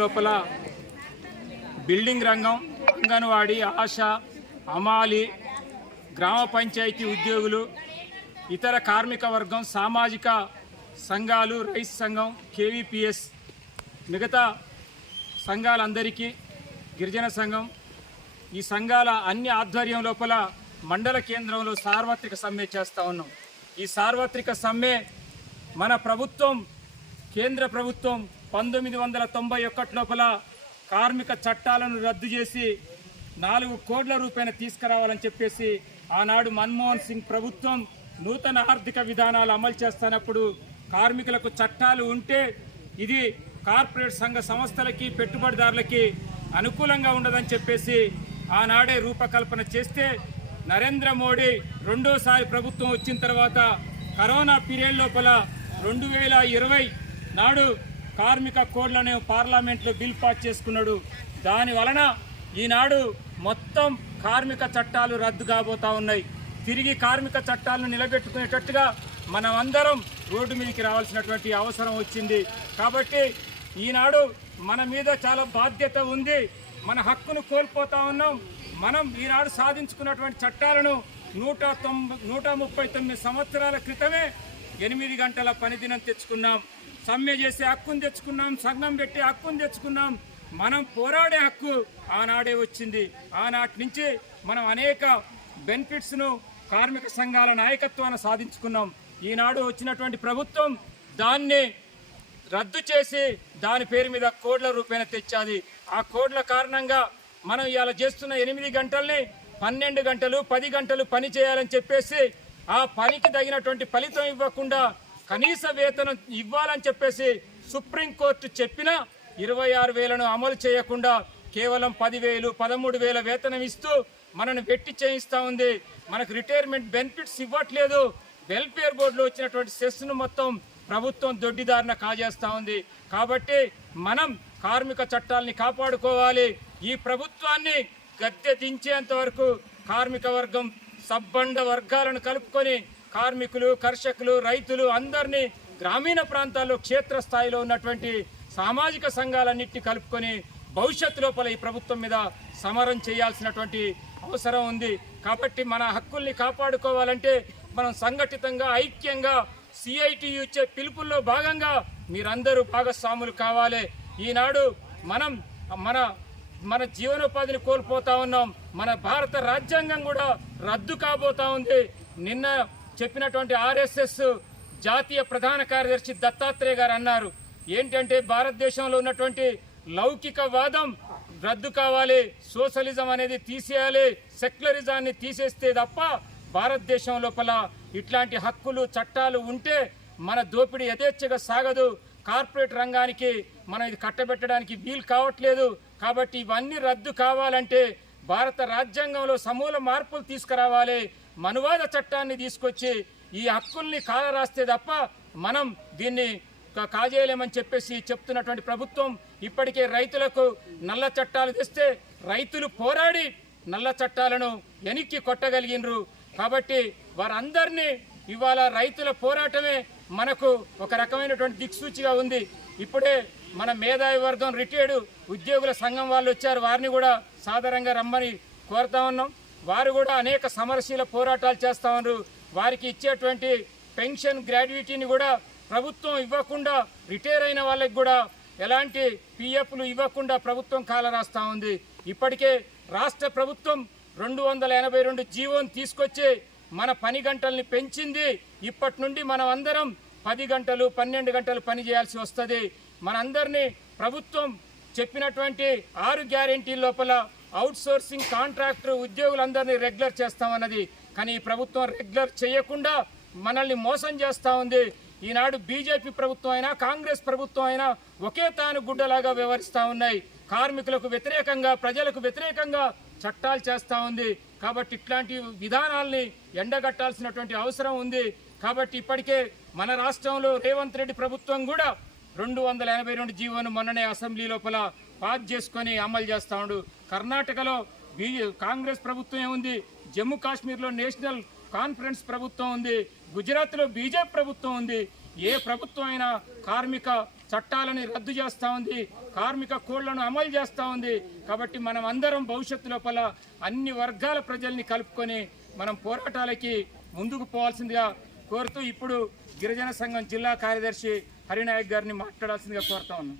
లోపల బిల్డింగ్ రంగం, అంగన్వాడీ, ఆశా, అమాలి, గ్రామ పంచాయతీ ఉద్యోగులు, ఇతర కార్మిక వర్గం, సామాజిక సంఘాలు, రైతు సంఘం, కేవీపీఎస్, మిగతా సంఘాలందరికీ, గిరిజన సంఘం, ఈ సంఘాల అన్ని ఆధ్వర్యం లోపల మండల కేంద్రంలో సార్వత్రిక సమ్మె చేస్తూ ఉన్నాం. ఈ సార్వత్రిక సమ్మె మన ప్రభుత్వం, కేంద్ర ప్రభుత్వం 1991 లోపల కార్మిక చట్టాలను రద్దు చేసి 4 కోట్ల రూపాయలు తీసుకురావాలని చెప్పేసి ఆనాడు మన్మోహన్ సింగ్ ప్రభుత్వం నూతన ఆర్థిక విధానాలు అమలు చేస్తున్నప్పుడు కార్మికులకు చట్టాలు ఉంటే ఇది కార్పొరేట్ సంఘ సంస్థలకి, పెట్టుబడిదారులకి అనుకూలంగా ఉండదని చెప్పేసి ఆనాడే రూపకల్పన చేస్తే నరేంద్ర మోడీ రెండోసారి ప్రభుత్వం వచ్చిన తర్వాత కరోనా పీరియడ్ లోపల 2020 నాడు కార్మిక కోడ్లను పార్లమెంట్లో బిల్ పాస్ చేసుకున్నాడు. దాని వలన ఈనాడు మొత్తం కార్మిక చట్టాలు రద్దు కాబోతా ఉన్నాయి. తిరిగి కార్మిక చట్టాలను నిలబెట్టుకునేటట్టుగా మనం అందరం రోడ్డు మీదకి రావాల్సినటువంటి అవసరం వచ్చింది. కాబట్టి ఈనాడు మన మీద చాలా బాధ్యత ఉంది. మన హక్కును కోల్పోతా ఉన్నాం. మనం ఈనాడు సాధించుకున్నటువంటి చట్టాలను 139 సంవత్సరాల క్రితమే 8 గంటల పనిదినం తెచ్చుకున్నాం, సమ్మె చేసే హక్కును తెచ్చుకున్నాం, సంఘం పెట్టి హక్కును తెచ్చుకున్నాం. మనం పోరాడే హక్కు ఆనాడే వచ్చింది. ఆనాటి నుంచి మనం అనేక బెనిఫిట్స్ను కార్మిక సంఘాల నాయకత్వాన్ని సాధించుకున్నాం. ఈనాడు వచ్చినటువంటి ప్రభుత్వం దాన్ని రద్దు చేసి దాని పేరు మీద కోట్ల రూపాయలు తెచ్చాది. ఆ కోట్ల కారణంగా మనం ఇవాళ చేస్తున్న 8 గంటల్ని 12 గంటలు, 10 గంటలు పని చేయాలని చెప్పేసి ఆ పనికి తగినటువంటి ఫలితం ఇవ్వకుండా కనీస వేతనం ఇవ్వాలని చెప్పేసి సుప్రీంకోర్టు చెప్పిన 26,000ను అమలు చేయకుండా కేవలం 10,000, 13,000 వేతనం ఇస్తూ మనను వెట్టి చేయిస్తూ ఉంది. మనకు రిటైర్మెంట్ బెనిఫిట్స్ ఇవ్వట్లేదు. వెల్ఫేర్ బోర్డులో వచ్చినటువంటి సెస్ను మొత్తం ప్రభుత్వం దొడ్డిదారిన కాజేస్తూ ఉంది. కాబట్టి మనం కార్మిక చట్టాలని కాపాడుకోవాలి. ఈ ప్రభుత్వాన్ని గద్దె దించేంత వరకు కార్మిక వర్గం సబ్బండ వర్గాలను కలుపుకొని కార్మికులు, కర్షకులు, రైతులు అందరినీ గ్రామీణ ప్రాంతాల్లో క్షేత్రస్థాయిలో ఉన్నటువంటి సామాజిక సంఘాలన్నింటినీ కలుపుకొని భవిష్యత్తు లోపల ఈ ప్రభుత్వం మీద సమరం చేయాల్సినటువంటి అవసరం ఉంది. కాబట్టి మన హక్కుల్ని కాపాడుకోవాలంటే మనం సంఘటితంగా, ఐక్యంగా సిఐటియు ఇచ్చే పిలుపుల్లో భాగంగా మీరందరూ భాగస్వాములు కావాలి. ఈనాడు మనం మన జీవనోపాధిని కోల్పోతా ఉన్నాం. మన భారత రాజ్యాంగం కూడా రద్దు కాబోతా ఉంది. నిన్న చెప్పినటువంటి ఆర్ఎస్ఎస్ జాతీయ ప్రధాన కార్యదర్శి దత్తాత్రేయ గారు అన్నారు ఏంటంటే భారతదేశంలో ఉన్నటువంటి లౌకికవాదం రద్దు కావాలి, సోషలిజం అనేది తీసేయాలి, సెక్యులరిజాన్ని తీసేస్తే తప్ప భారతదేశం లోపల ఇట్లాంటి హక్కులు, చట్టాలు ఉంటే మన దోపిడీ యథేచ్ఛగా సాగదు. కార్పొరేట్ రంగానికి మనం ఇది కట్టబెట్టడానికి వీలు కావట్లేదు. కాబట్టి ఇవన్నీ రద్దు కావాలంటే భారత రాజ్యాంగంలో సమూల మార్పులు తీసుకురావాలి. మనువాద చట్టాన్ని తీసుకొచ్చి ఈ హక్కుల్ని కాలరాస్తే తప్ప మనం దీన్ని కాజేయలేమని చెప్పేసి చెప్తున్నటువంటి ప్రభుత్వం ఇప్పటికే రైతులకు నల్ల చట్టాలు తెస్తే రైతులు పోరాడి నల్ల చట్టాలను వెనక్కి కొట్టగలిగినరు. కాబట్టి వారందరినీ ఇవాళ రైతుల పోరాటమే మనకు ఒక రకమైనటువంటి దిక్సూచిగా ఉంది. ఇప్పుడే మన మేధావి వర్గం, రిటైర్డ్ ఉద్యోగుల సంఘం వాళ్ళు వచ్చారు. వారిని కూడా సాధారణంగా రమ్మని కోరుతా ఉన్నాం. వారు కూడా అనేక సమరశీల పోరాటాలు చేస్తూ ఉన్నారు. వారికి ఇచ్చేటువంటి పెన్షన్, గ్రాడ్యుయేటీని కూడా ప్రభుత్వం ఇవ్వకుండా, రిటైర్ అయిన వాళ్ళకి కూడా ఎలాంటి పిఎఫ్లు ఇవ్వకుండా ప్రభుత్వం కాలరాస్తూ ఉంది. ఇప్పటికే రాష్ట్ర ప్రభుత్వం 282 జీవోని తీసుకొచ్చి మన పని గంటల్ని పెంచింది. ఇప్పటి నుండి మనం అందరం 10 గంటలు, 12 గంటలు పని చేయాల్సి వస్తుంది. మనందరినీ ప్రభుత్వం చెప్పినటువంటి 6 గ్యారెంటీల లోపల అవుట్సోర్సింగ్ కాంట్రాక్టర్ ఉద్యోగులందరినీ రెగ్యులర్ చేస్తామన్నది. కానీ ఈ ప్రభుత్వం రెగ్యులర్ చేయకుండా మనల్ని మోసం చేస్తూ ఉంది. ఈనాడు బీజేపీ ప్రభుత్వం అయినా, కాంగ్రెస్ ప్రభుత్వం అయినా ఒకే తాను గుడ్డలాగా వ్యవహరిస్తూ ఉన్నాయి. కార్మికులకు వ్యతిరేకంగా, ప్రజలకు వ్యతిరేకంగా చట్టాలు చేస్తూ ఉంది. కాబట్టి ఇట్లాంటి విధానాల్ని ఎండగట్టాల్సినటువంటి అవసరం ఉంది. కాబట్టి ఇప్పటికే మన రాష్ట్రంలో రేవంత్ రెడ్డి ప్రభుత్వం కూడా 282 జీవోను మొన్ననే అసెంబ్లీ లోపల పాస్ చేసుకొని అమలు చేస్తూ ఉండు. కర్ణాటకలో కాంగ్రెస్ ప్రభుత్వం ఉంది, జమ్మూ కాశ్మీర్లో నేషనల్ కాన్ఫరెన్స్ ప్రభుత్వం ఉంది, గుజరాత్లో బీజేపీ ప్రభుత్వం ఉంది. ఏ ప్రభుత్వం అయినా కార్మిక చట్టాలని రద్దు చేస్తూ ఉంది, కార్మిక కోడ్లను అమలు చేస్తూ ఉంది. కాబట్టి మనం అందరం భవిష్యత్తు లోపల అన్ని వర్గాల ప్రజల్ని కలుపుకొని మనం పోరాటాలకి ముందుకు పోవాల్సిందిగా కోరుతూ ఇప్పుడు గిరిజన సంఘం జిల్లా కార్యదర్శి హరినాయక్ గారిని మాట్లాడాల్సిందిగా కోరుతా ఉన్నాం.